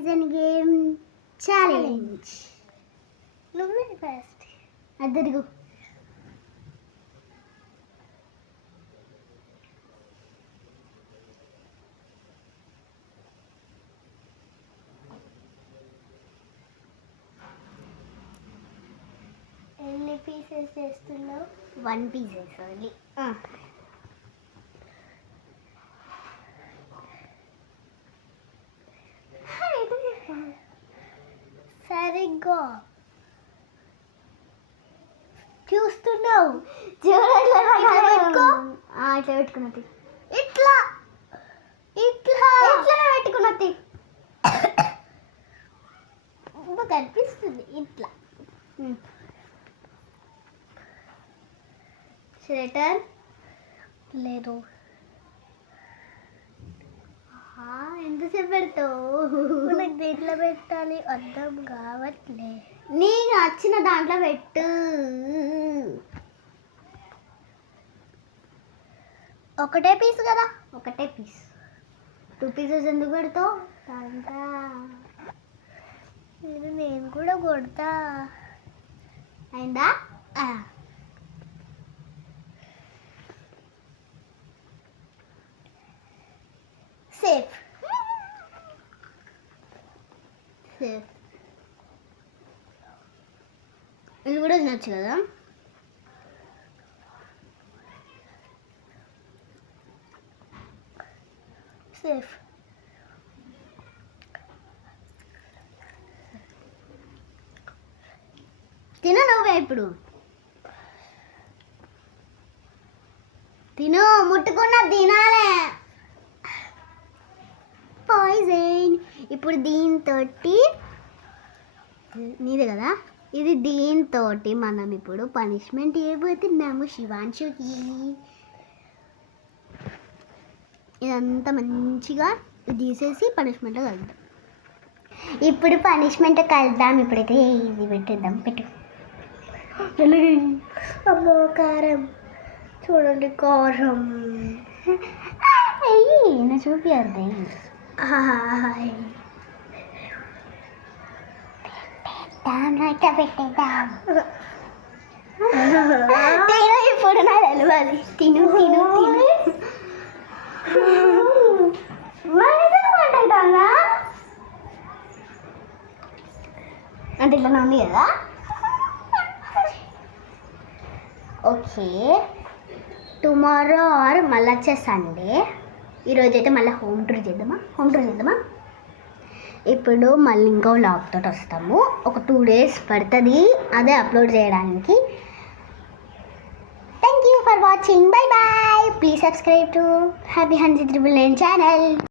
Poison game challenge. నువ్వే first. అద్దరుగు. ఎన్ని pieces చేస్తున్నావు? 1 పీసెస్ ఓన్లీ. సరిగ్గా చూస్తున్నావు. ఇట్లా పెట్టుకున్నది. ఇట్లా ఇట్లా పెట్టుకున్నది కనిపిస్తుంది. ఇట్లా స్వెటర్ లేదు. ఎంతసేపు పెడతావు? నాకు దేంట్లో పెట్టాలి అర్థం కావట్లే. నీకు నచ్చిన దాంట్లో పెట్టు. ఒకటే పీస్ కదా. ఒకటే పీస్. 2 పీసెస్ ఎందుకు పెడతావు? నేను కూడా కొడతా. అయిందా? సేఫ్. ఇది కూడా తినొచ్చు కదా. సేఫ్. తిను నువ్వే ఇప్పుడు. తిను, ముట్టుకున్న తినాలే. పాయిజన్. ఇప్పుడు దీంతో నీదే కదా ఇది. దీంతో మనం ఇప్పుడు పనిష్మెంట్ ఇవ్వబోతున్నాము శివాంశుకి. ఇదంతా మంచిగా తీసేసి పనిష్మెంట్లో కలుద్దాం. ఇప్పుడు పనిష్మెంట్ కలుద్దాం. ఇప్పుడైతే ఇది పెట్టేద్దాం. పెట్టు. అమ్మో కారం చూడండి. కారం నా చూపి అర్థం. పెట్టేద్దాం. ఇప్పుడు నా తెలియాలి. తిను తిను తిను. అంటే ఇట్లా ఉంది కదా. ఓకే, టుమారో ఆర్ మళ్ళీ వచ్చే సండే. ఈరోజు అయితే మళ్ళీ హోమ్ టూర్ చేద్దామా. ఇప్పుడు మళ్ళీ ఇంకో వ్లాగ్ తోటి వస్తాము. ఒక 2 days పడుతుంది అదే అప్లోడ్ చేయడానికి. Thank you for watching. Bye bye. Please subscribe to happy 100,999 channel.